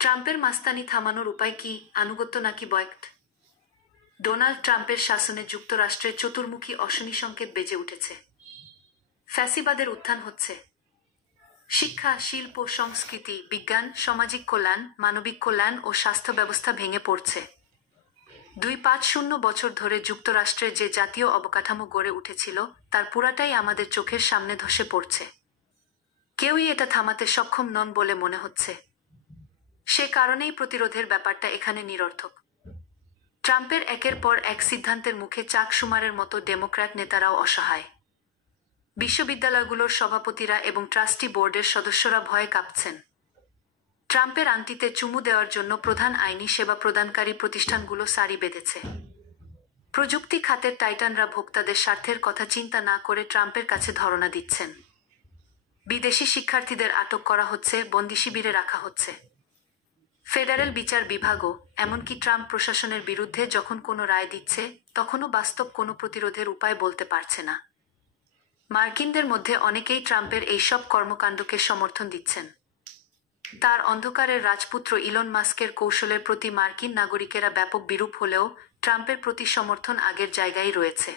ট্রাম্পের মাস্তানি থামানোর উপায় কি, আনুগত্য নাকি বয়কট? ডোনাল্ড ট্রাম্পের শাসনে যুক্তরাষ্ট্রের চতুর্মুখী অশনি সংকেত বেজে উঠেছে। ফ্যাসিবাদের উত্থান হচ্ছে। শিক্ষা, শিল্প, সংস্কৃতি, বিজ্ঞান, সামাজিক কল্যাণ, মানবিক কল্যাণ ও স্বাস্থ্য ব্যবস্থা ভেঙে পড়ছে। 250 বছর ধরে যুক্তরাষ্ট্রে যে জাতীয় অবকাঠামো গড়ে উঠেছিল তার পুরাটাই আমাদের চোখের সামনে ধসে পড়ছে। কেউই এটা থামাতে সক্ষম নন বলে মনে হচ্ছে। সে কারণেই প্রতিরোধের ব্যাপারটা এখানে নিরর্থক। ট্রাম্পের একের পর এক সিদ্ধান্তের মুখে চাকসুমারের মতো ডেমোক্র্যাট নেতারাও অসহায়। বিশ্ববিদ্যালয়গুলোর সভাপতিরা এবং ট্রাস্টি বোর্ডের সদস্যরা ভয়ে কাঁপছেন। ট্রাম্পের আংটিতে চুমু দেওয়ার জন্য প্রধান আইনি সেবা প্রদানকারী প্রতিষ্ঠানগুলো সারি বেঁধেছে। প্রযুক্তি খাতের টাইটানরা ভোক্তাদের স্বার্থের কথা চিন্তা না করে ট্রাম্পের কাছে ধরনা দিচ্ছেন। বিদেশি শিক্ষার্থীদের আটক করা হচ্ছে, বন্দিশিবিরে রাখা হচ্ছে। ফেডারেল বিচার বিভাগও এমনকি ট্রাম্প প্রশাসনের বিরুদ্ধে যখন কোনো রায় দিচ্ছে তখনও বাস্তব কোনো প্রতিরোধের উপায় বলতে পারছে না। মার্কিনদের মধ্যে অনেকেই ট্রাম্পের এইসব কর্মকাণ্ডকে সমর্থন দিচ্ছেন। তার অন্ধকারের রাজপুত্র ইলন মাস্কের কৌশলের প্রতি মার্কিন নাগরিকেরা ব্যাপক বিরূপ হলেও ট্রাম্পের প্রতি সমর্থন আগের জায়গায় রয়েছে।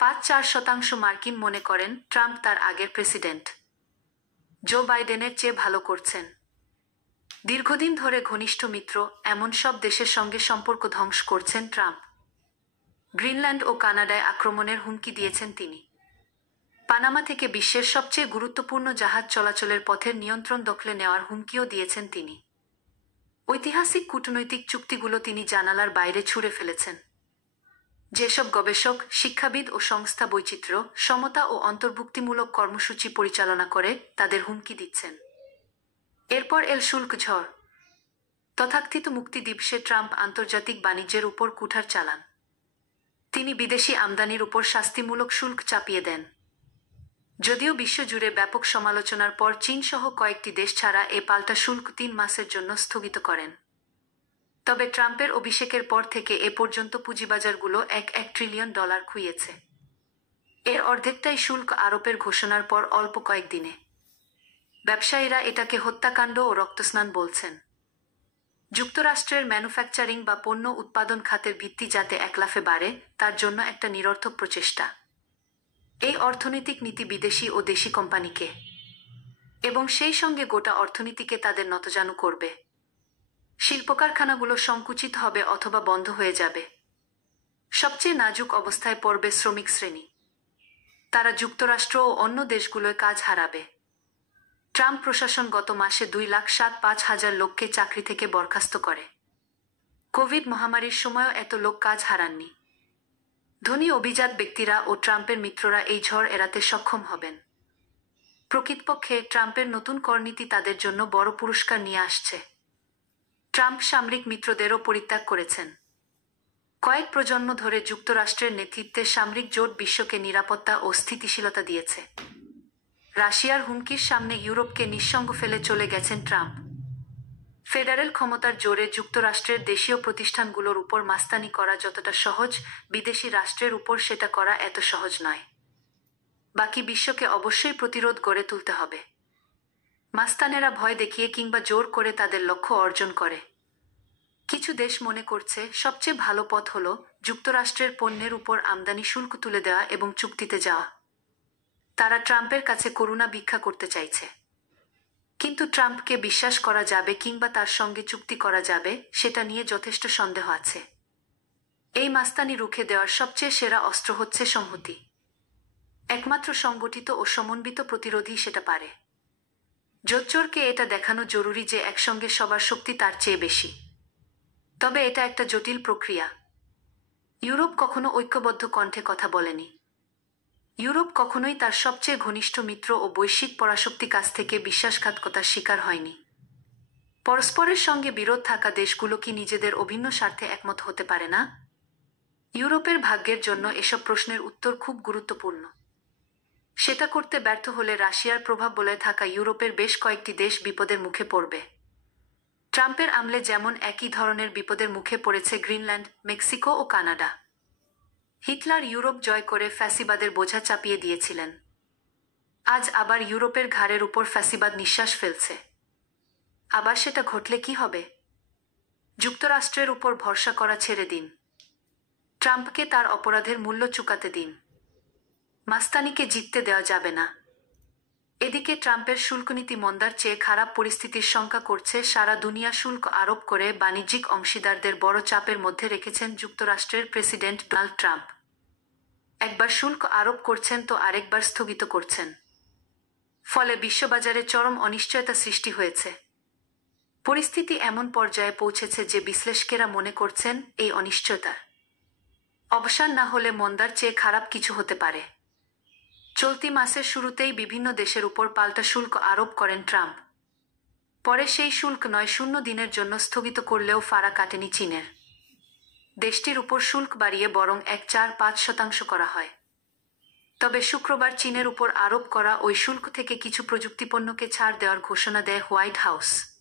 5-4% মার্কিন মনে করেন ট্রাম্প তার আগের প্রেসিডেন্ট জো বাইডেনের চেয়ে ভালো করছেন। দীর্ঘদিন ধরে ঘনিষ্ঠ মিত্র এমন সব দেশের সঙ্গে সম্পর্ক ধ্বংস করছেন ট্রাম্প। গ্রিনল্যান্ড ও কানাডায় আক্রমণের হুমকি দিয়েছেন তিনি। পানামা থেকে বিশ্বের সবচেয়ে গুরুত্বপূর্ণ জাহাজ চলাচলের পথের নিয়ন্ত্রণ দখলে নেওয়ার হুমকিও দিয়েছেন তিনি। ঐতিহাসিক কূটনৈতিক চুক্তিগুলো তিনি জানালার বাইরে ছুঁড়ে ফেলেছেন। যেসব গবেষক, শিক্ষাবিদ ও সংস্থা বৈচিত্র্য, সমতা ও অন্তর্ভুক্তিমূলক কর্মসূচি পরিচালনা করে তাদের হুমকি দিচ্ছেন। এরপর এল শুল্ক ঝড়। তথাকথিত মুক্তি দিবসে ট্রাম্প আন্তর্জাতিক বাণিজ্যের উপর কুঠার চালান। তিনি বিদেশি আমদানির উপর শাস্তিমূলক শুল্ক চাপিয়ে দেন। যদিও বিশ্বজুড়ে ব্যাপক সমালোচনার পর চীনসহ কয়েকটি দেশ ছাড়া এ পাল্টা শুল্ক 3 মাসের জন্য স্থগিত করেন। তবে ট্রাম্পের অভিষেকের পর থেকে এ পর্যন্ত পুঁজিবাজারগুলো $1 ট্রিলিয়ন খুইয়েছে। এর অর্ধেকটাই শুল্ক আরোপের ঘোষণার পর অল্প কয়েকদিনে। ব্যবসায়ীরা এটাকে হত্যাকাণ্ড ও রক্তস্নান বলছেন। যুক্তরাষ্ট্রের ম্যানুফ্যাকচারিং বা পণ্য উৎপাদন খাতের ভিত্তি যাতে একলাফে বাড়ে তার জন্য একটা নিরর্থক প্রচেষ্টা। এই অর্থনৈতিক নীতি বিদেশি ও দেশি কোম্পানিকে এবং সেই সঙ্গে গোটা অর্থনীতিকে তাদের নতজানু করবে। শিল্পকারখানাগুলো সংকুচিত হবে অথবা বন্ধ হয়ে যাবে। সবচেয়ে নাজুক অবস্থায় পড়বে শ্রমিক শ্রেণী। তারা যুক্তরাষ্ট্র ও অন্য দেশগুলোয় কাজ হারাবে। ট্রাম্প প্রশাসন গত মাসে 2,05,000 লোককে চাকরি থেকে বরখাস্ত করে। কোভিড মহামারীর সময়ও এত লোক কাজ হারাননি। ধনী অভিজাত ব্যক্তিরা ও ট্রাম্পের মিত্ররা এই ঝড় এড়াতে সক্ষম হবেন। প্রকৃতপক্ষে ট্রাম্পের নতুন করনীতি তাদের জন্য বড় পুরস্কার নিয়ে আসছে। ট্রাম্প সামরিক মিত্রদেরও পরিত্যাগ করেছেন। কয়েক প্রজন্ম ধরে যুক্তরাষ্ট্রের নেতৃত্বে সামরিক জোট বিশ্বকে নিরাপত্তা ও স্থিতিশীলতা দিয়েছে। রাশিয়ার হুমকির সামনে ইউরোপকে নিঃসঙ্গ ফেলে চলে গেছেন ট্রাম্প। ফেডারেল ক্ষমতার জোরে যুক্তরাষ্ট্রের দেশীয় প্রতিষ্ঠানগুলোর উপর মাস্তানি করা যতটা সহজ, বিদেশি রাষ্ট্রের উপর সেটা করা এত সহজ নয়। বাকি বিশ্বকে অবশ্যই প্রতিরোধ গড়ে তুলতে হবে। মাস্তানেরা ভয় দেখিয়ে কিংবা জোর করে তাদের লক্ষ্য অর্জন করে। কিছু দেশ মনে করছে সবচেয়ে ভালো পথ হল যুক্তরাষ্ট্রের পণ্যের উপর আমদানি শুল্ক তুলে দেওয়া এবং চুক্তিতে যাওয়া। তারা ট্রাম্পের কাছে করুণা ভিক্ষা করতে চাইছে। কিন্তু ট্রাম্পকে বিশ্বাস করা যাবে কিংবা তার সঙ্গে চুক্তি করা যাবে সেটা নিয়ে যথেষ্ট সন্দেহ আছে। এই মাস্তানি রুখে দেওয়ার সবচেয়ে সেরা অস্ত্র হচ্ছে সংহতি। একমাত্র সংগঠিত ও সমন্বিত প্রতিরোধই সেটা পারে। জোচ্চোরকে এটা দেখানো জরুরি যে একসঙ্গে সবার শক্তি তার চেয়ে বেশি। তবে এটা একটা জটিল প্রক্রিয়া। ইউরোপ কখনো ঐক্যবদ্ধ কণ্ঠে কথা বলেনি। ইউরোপ কখনোই তার সবচেয়ে ঘনিষ্ঠ মিত্র ও বৈশ্বিক পরাশক্তি কাছ থেকে বিশ্বাসঘাতকতার শিকার হয়নি। পরস্পরের সঙ্গে বিরোধ থাকা দেশগুলো কি নিজেদের অভিন্ন স্বার্থে একমত হতে পারে না? ইউরোপের ভাগ্যের জন্য এসব প্রশ্নের উত্তর খুব গুরুত্বপূর্ণ। সেটা করতে ব্যর্থ হলে রাশিয়ার প্রভাব বলে থাকা ইউরোপের বেশ কয়েকটি দেশ বিপদের মুখে পড়বে। ট্রাম্পের আমলে যেমন একই ধরনের বিপদের মুখে পড়েছে গ্রিনল্যান্ড, মেক্সিকো ও কানাডা। হিটলার ইউরোপ জয় করে ফ্যাসিবাদের বোঝা চাপিয়ে দিয়েছিলেন। আজ আবার ইউরোপের ঘাড়ের উপর ফ্যাসিবাদ নিঃশ্বাস ফেলছে। আবার সেটা ঘটলে কি হবে? যুক্তরাষ্ট্রের উপর ভরসা করা ছেড়ে দিন। ট্রাম্পকে তার অপরাধের মূল্য চুকাতে দিন। মাস্তানিকে জিততে দেওয়া যাবে না। এদিকে ট্রাম্পের শুল্কনীতি মন্দার চেয়ে খারাপ পরিস্থিতির শঙ্কা করছে সারা দুনিয়া। শুল্ক আরোপ করে বাণিজ্যিক অংশীদারদের বড় চাপের মধ্যে রেখেছেন যুক্তরাষ্ট্রের প্রেসিডেন্ট ডোনাল্ড ট্রাম্প। একবার শুল্ক আরোপ করছেন তো আরেকবার স্থগিত করছেন। ফলে বিশ্ববাজারে চরম অনিশ্চয়তা সৃষ্টি হয়েছে। পরিস্থিতি এমন পর্যায়ে পৌঁছেছে যে বিশ্লেষকেরা মনে করছেন এই অনিশ্চয়তার অবসান না হলে মন্দার চেয়ে খারাপ কিছু হতে পারে। চলতি মাসের শুরুতেই বিভিন্ন দেশের উপর পাল্টা শুল্ক আরোপ করেন ট্রাম্প। পরে সেই শুল্ক ৯০ দিনের জন্য স্থগিত করলেও ফাড়া কাটেনি চীনের। দেশটির উপর শুল্ক বাড়িয়ে বরং ১.৪-৫% করা হয়। তবে শুক্রবার চীনের উপর আরোপ করা ওই শুল্ক থেকে কিছু প্রযুক্তিপণ্যকে ছাড় দেওয়ার ঘোষণা দেয় হোয়াইট হাউস।